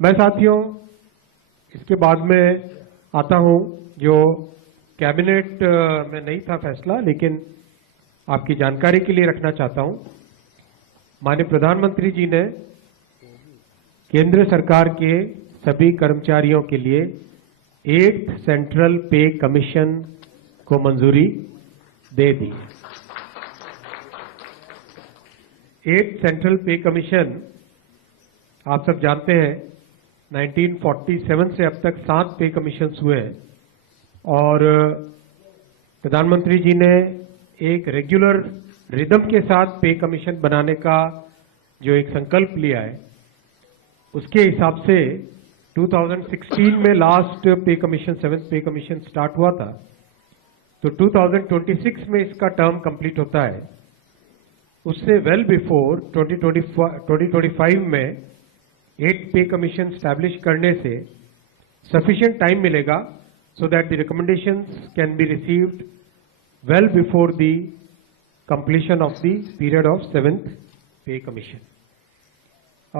मैं साथियों इसके बाद में आता हूं, जो कैबिनेट में नहीं था फैसला, लेकिन आपकी जानकारी के लिए रखना चाहता हूं। माननीय प्रधानमंत्री जी ने केंद्र सरकार के सभी कर्मचारियों के लिए 8th सेंट्रल पे कमीशन को मंजूरी दे दी। 8th सेंट्रल पे कमीशन आप सब जानते हैं 1947 से अब तक 7 पे कमीशन हुए हैं, और प्रधानमंत्री जी ने एक रेगुलर रिदम के साथ पे कमीशन बनाने का जो एक संकल्प लिया है, उसके हिसाब से 2016 में लास्ट पे कमीशन 7th पे कमीशन स्टार्ट हुआ था, तो 2026 में इसका टर्म कंप्लीट होता है। उससे वेल बिफोर 2025 में 8th पे कमीशन स्टैब्लिश करने से सफिशिएंट टाइम मिलेगा, so that the recommendations can be received well before the completion of the period of 7th pay commission.